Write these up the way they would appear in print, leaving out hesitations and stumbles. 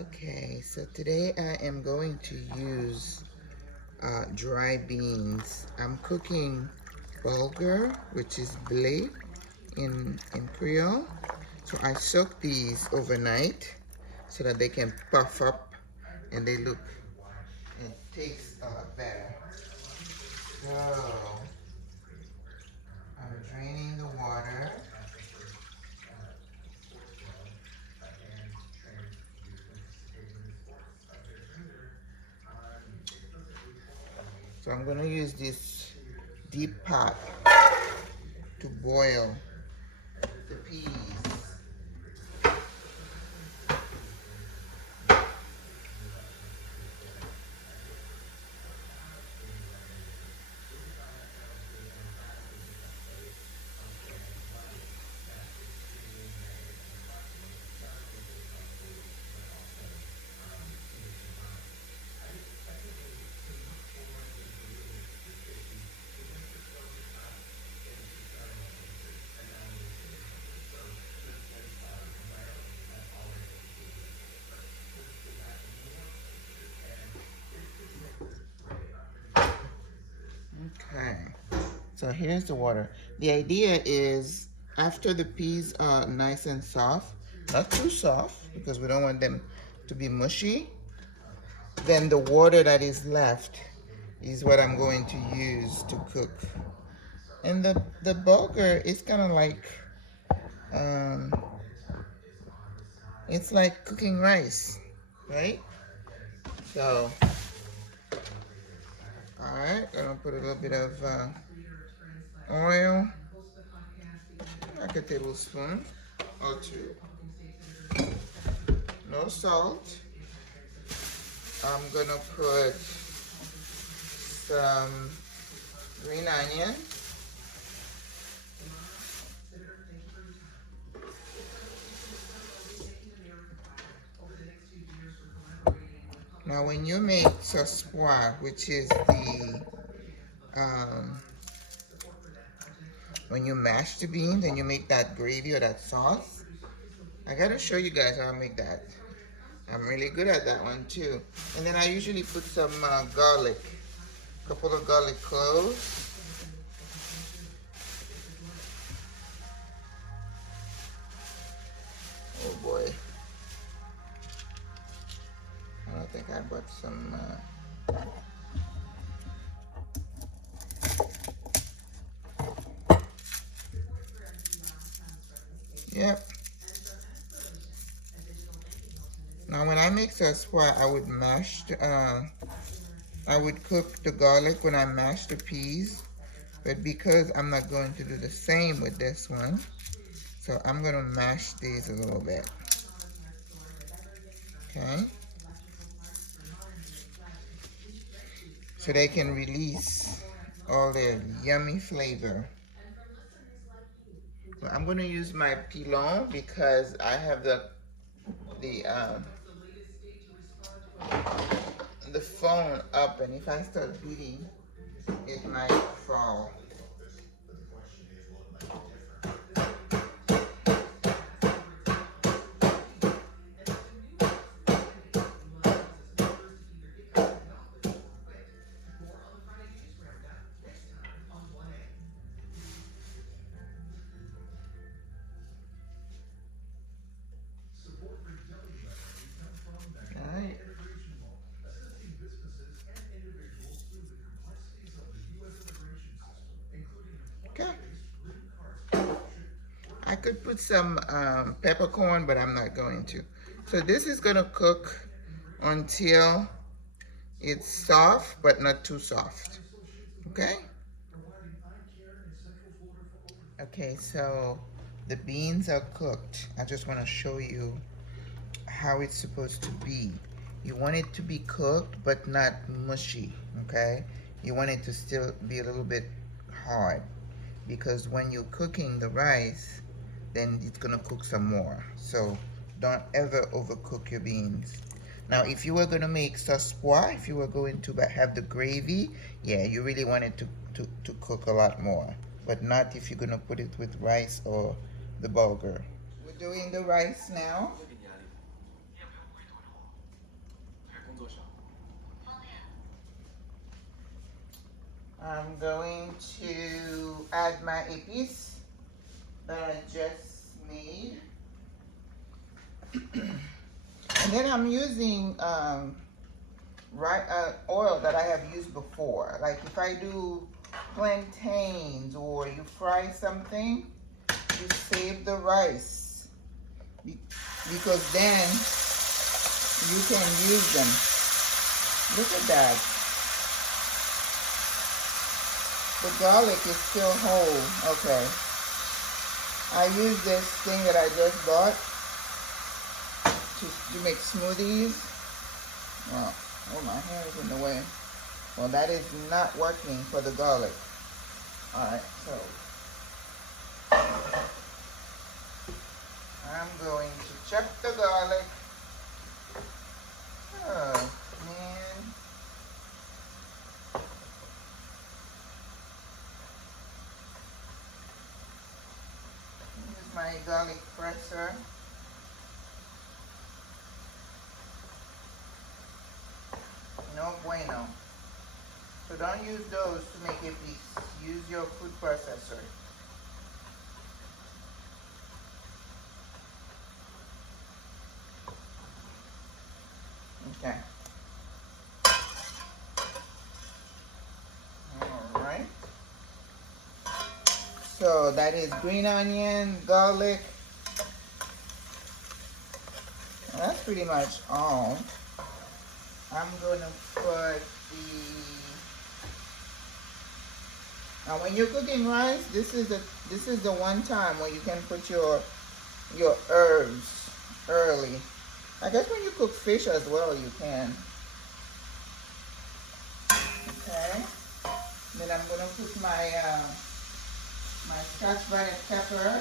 Okay, so today I am going to use dry beans. I'm cooking Bulgar, which is blé in Creole. So I soak these overnight so that they can puff up and they look and taste a lot better. So I'm draining the water. So I'm gonna use this deep pot to boil the peas. Okay, so here's the water. The idea is after the peas are nice and soft, not too soft because we don't want them to be mushy, then the water that is left is what I'm going to use to cook. And the bulgur is kind of like, um, it's like cooking rice, right? So, all right, I'm gonna put a little bit of oil, like a tablespoon or two. No salt. I'm gonna put some green onion. Now when you make sauce pois, which is um, when you mash the beans and you make that gravy or that sauce, I gotta show you guys how I make that. I'm really good at that one too. And then I usually put some garlic, a couple of garlic cloves. Oh boy. I don't think I bought some. Yep. Now when I make sauce pois, I would I would cook the garlic when I mash the peas. But because I'm not going to do the same with this one, so I'm gonna mash these a little bit. Okay? So they can release all their yummy flavor. So I'm gonna use my pilon because I have the um, the phone up, and if I start beating, it might fall. Alright. Okay. I could put some peppercorn, but I'm not going to. So this is gonna cook until it's soft, but not too soft. Okay? Okay, so the beans are cooked. I just want to show you how it's supposed to be. You want it to be cooked, but not mushy, okay? You want it to still be a little bit hard because when you're cooking the rice, then it's gonna cook some more. So don't ever overcook your beans. Now, if you were gonna make sauce pois, if you were going to have the gravy, yeah, you really want it to cook a lot more. But not if you're gonna put it with rice or the bulgur. We're doing the rice now. I'm going to add my épices that I just made. And then I'm using oil that I have used before. Like if I do plantains or you fry something, you save the rice because then you can use them. Look at that. The garlic is still whole. Okay. I use this thing that I just bought to make smoothies. Oh, my hand is in the way. Well, that is not working for the garlic. Alright, so I'm going to chop the garlic. Oh, man. Use my garlic presser. No bueno. So don't use those to make a piece. Use your food processor. Okay. Alright. So that is green onion, garlic. And that's pretty much all. I'm gonna put now when you're cooking rice, this is the one time where you can put your herbs early. I guess when you cook fish as well, you can. Okay. Then I'm gonna put my my scotch bonnet pepper.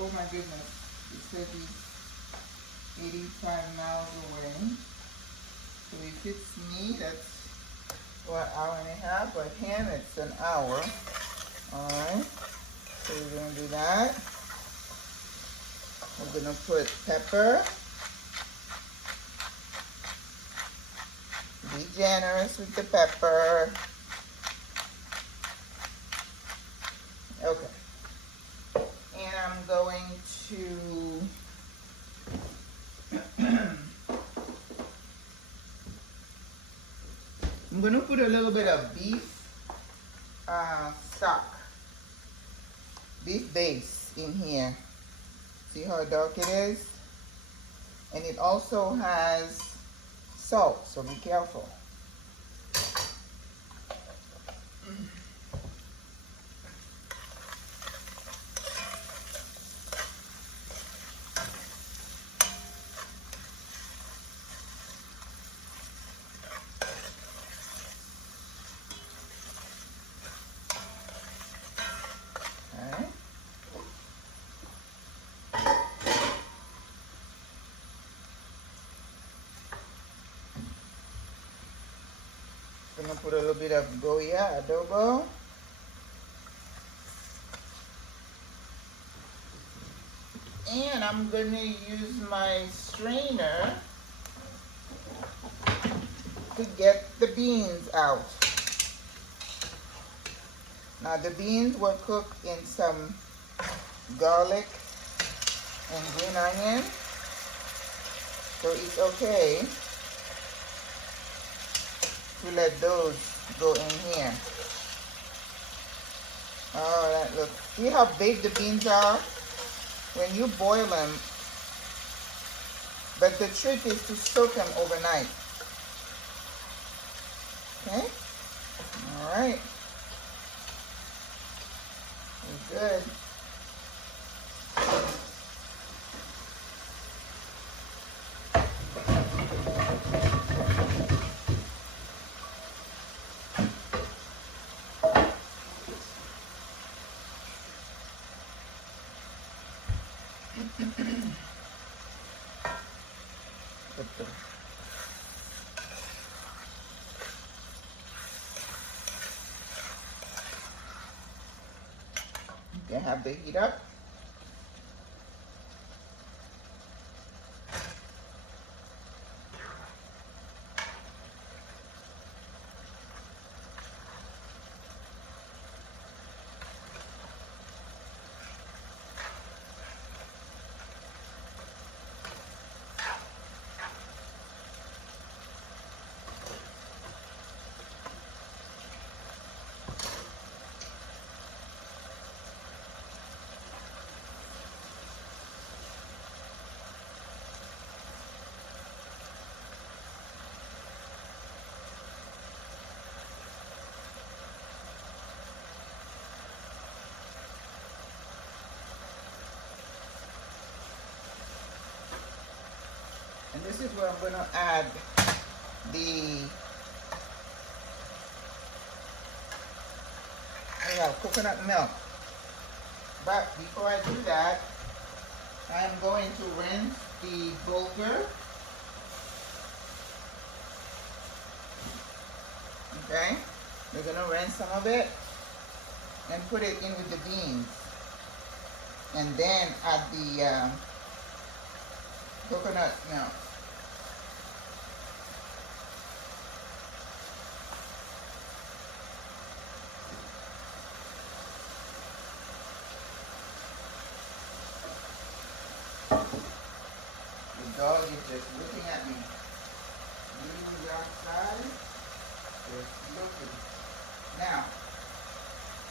Oh my goodness, it says he's 85 miles away. So if it's me, that's what, hour and a half, but him it's an hour. Alright, so we're gonna do that. We're gonna put pepper. Be generous with the pepper. Okay. And I'm going to I'm going to put a little bit of beef stock, beef base in here. See how dark it is? And it also has salt, so be careful. I'm gonna put a little bit of Goya adobo. And I'm gonna use my strainer to get the beans out. Now the beans were cooked in some garlic and green onion, so it's okay to let those go in here. Oh, that looks, see how big the beans are? When you boil them, but the trick is to soak them overnight. Okay? All right. We're good. You can have the heat up. And this is where I'm going to add the coconut milk. But before I do that, I'm going to rinse the Bulgar. Okay, we're going to rinse some of it and put it in with the beans. And then add the coconut milk. The dog is just looking at me. Leaving outside, just looking. Now,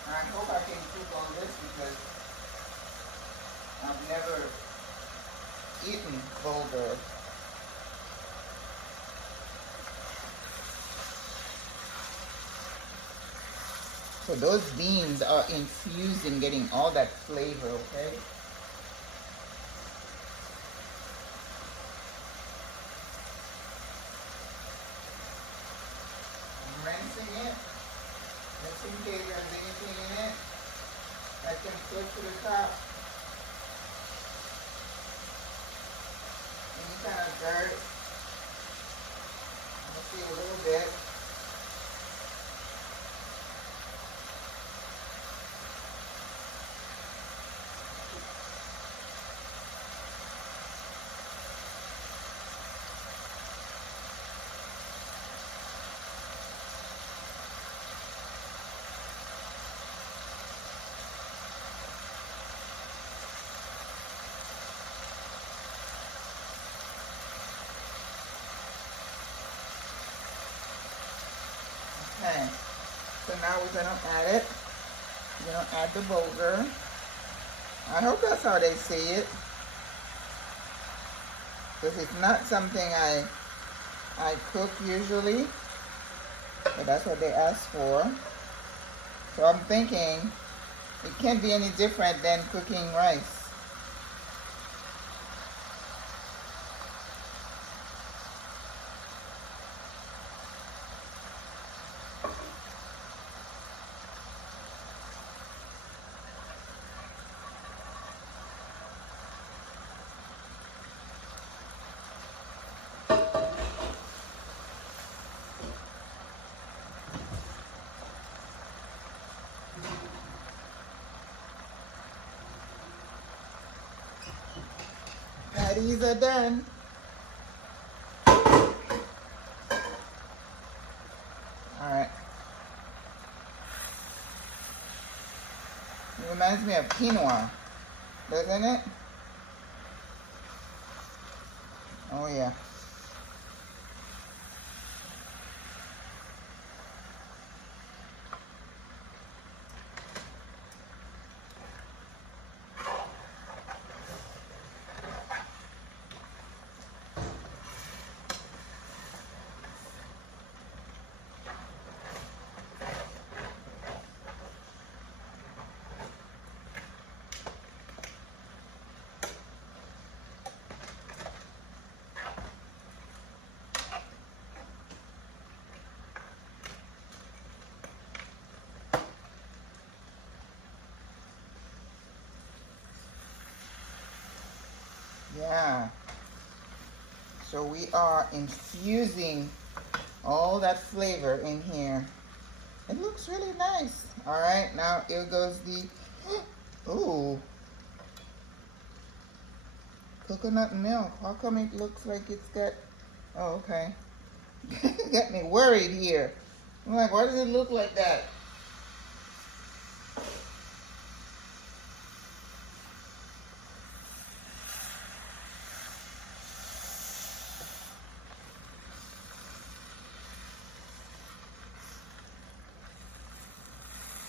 I hope I can cook on this because I've never eaten Bulgar. So those beans are infused in getting all that flavor, okay? I'm rinsing it, just in case there's anything in it that can float to the top. Any kind of dirt. I'll see a little bit. Okay, so now we're gonna add it. We're gonna add the Bulgar. I hope that's how they say it, because it's not something I cook usually, but that's what they ask for. So I'm thinking it can't be any different than cooking rice. Patties are done. Alright. It reminds me of quinoa, doesn't it? Oh yeah. Yeah. So we are infusing all that flavor in here. It looks really nice. All right, now here goes the, ooh, coconut milk. How come it looks like it's got, oh, okay. Got me worried here. I'm like, why does it look like that?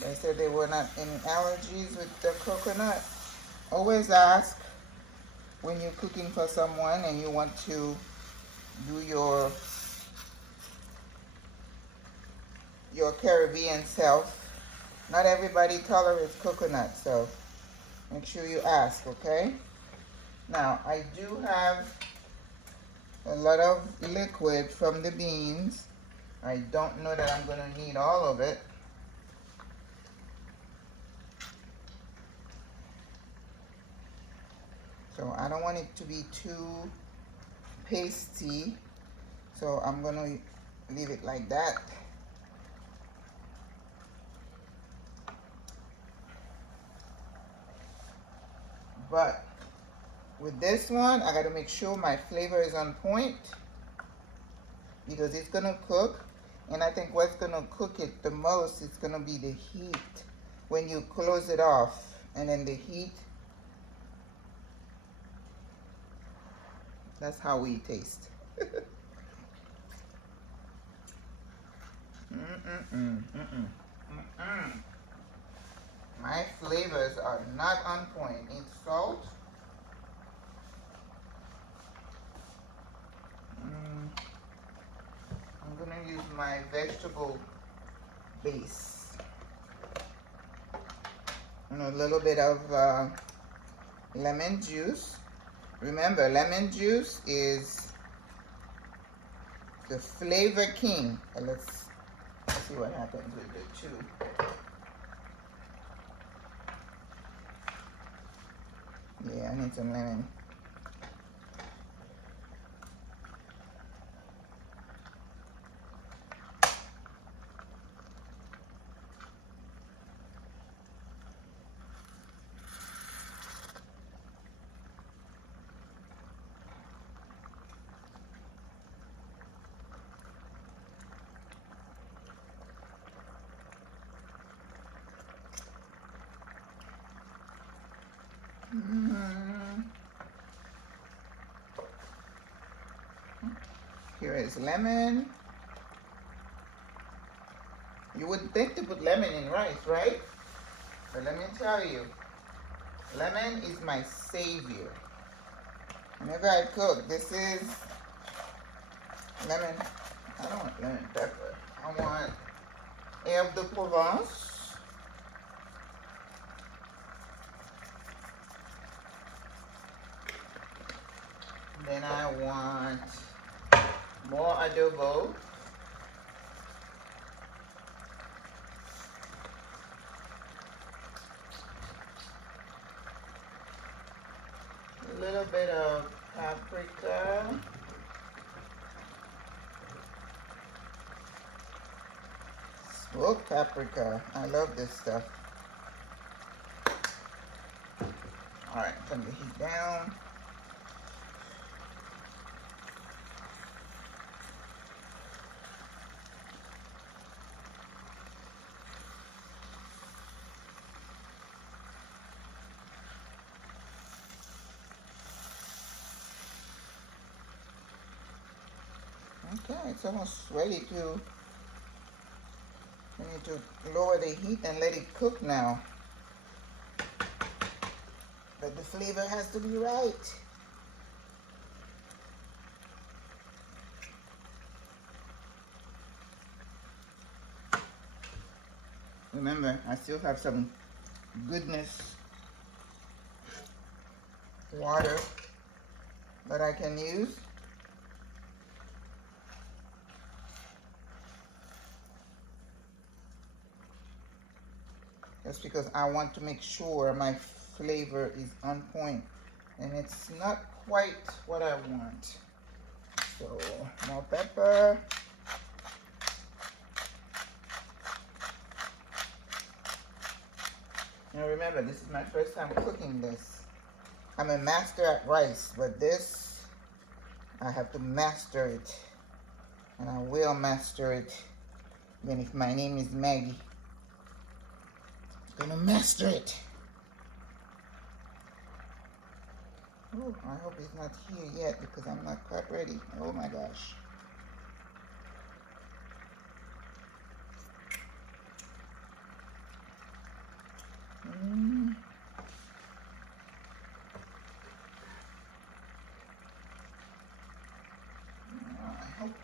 They said there were not any allergies with the coconut. Always ask when you're cooking for someone and you want to do your Caribbean self. Not everybody tolerates coconut, so make sure you ask, okay? Now, I do have a lot of liquid from the beans. I don't know that I'm going to need all of it. So I don't want it to be too pasty. So I'm going to leave it like that. But with this one, I got to make sure my flavor is on point because it's going to cook. And I think what's going to cook it the most is going to be the heat when you close it off. And then the heat, that's how we taste. My flavors are not on point. It's salt. I'm going to use my vegetable base. And a little bit of lemon juice. Remember, lemon juice is the flavor king. Let's see what happens with the two. Yeah, I need some lemon. Here is lemon. You wouldn't think to put lemon in rice, right? But let me tell you, lemon is my savior. Whenever I cook, this is lemon. I don't want lemon pepper. I want herbe de Provence. Then I want more adobo. A little bit of paprika. Smoked paprika. I love this stuff. Alright, turn the heat down. Okay, it's almost ready to. We need to lower the heat and let it cook now. But the flavor has to be right. Remember, I still have some goodness water that I can use. That's because I want to make sure my flavor is on point, and it's not quite what I want. So more pepper. Now remember, this is my first time cooking this. I'm a master at rice, but this, I have to master it. And I will master it. Even if my name is Maggie. I'm gonna master it. Oh, I hope it's not here yet because I'm not quite ready. Oh my gosh. I hope.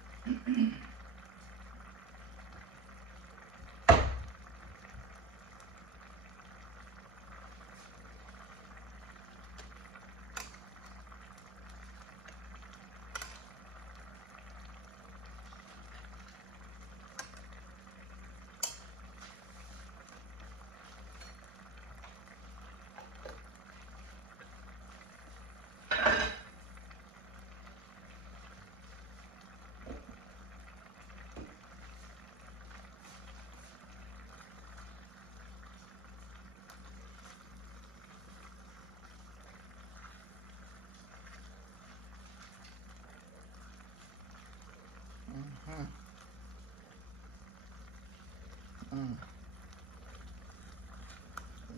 Mm.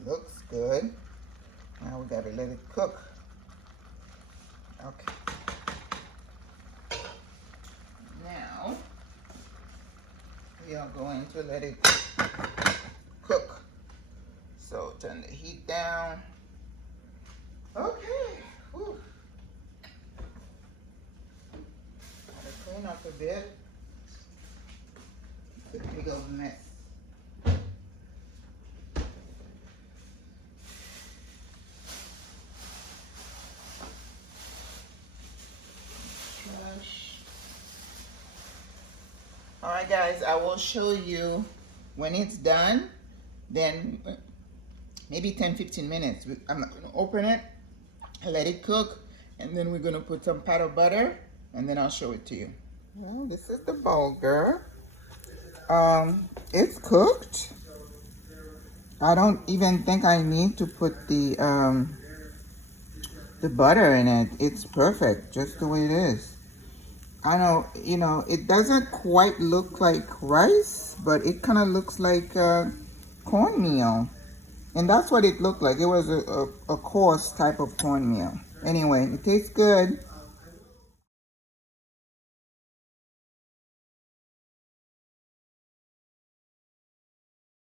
Looks good. Now we gotta let it cook. Okay. Now we are going to let it cook. So turn the heat down. Okay. Whew. Gotta clean up a bit. It's a big old mess. All right, guys, I will show you when it's done. Then maybe 10-15 minutes. I'm going to open it, let it cook, and then we're going to put some pat of butter, and then I'll show it to you. Well, this is the Bulgar. It's cooked. I don't even think I need to put the butter in it. It's perfect, just the way it is. I know, you know, it doesn't quite look like rice, but it kind of looks like cornmeal. And that's what it looked like. It was a coarse type of cornmeal. Anyway, it tastes good.